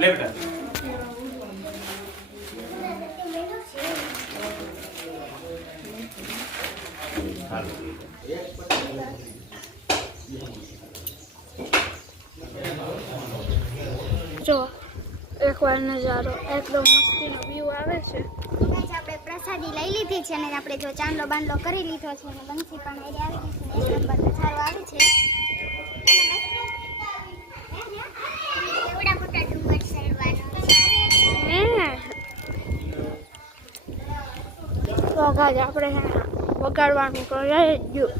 લે બેટા જો એકવાર નજારો એકદમ મસ્તીનો વ્યૂ આવે છે. આપણે પ્રસાદી લઈ લીધી છે અને આપણે જો ચાંદલો બાંધલો કરી લીધો છે અને બંસી પણ આવી ગઈ છે. એક નંબર નજારો આવે છે. એવડા મોટા ડુંગર ચડવાનો તો આજે આપણે વગાડવાનું તો રહી જ ગયું.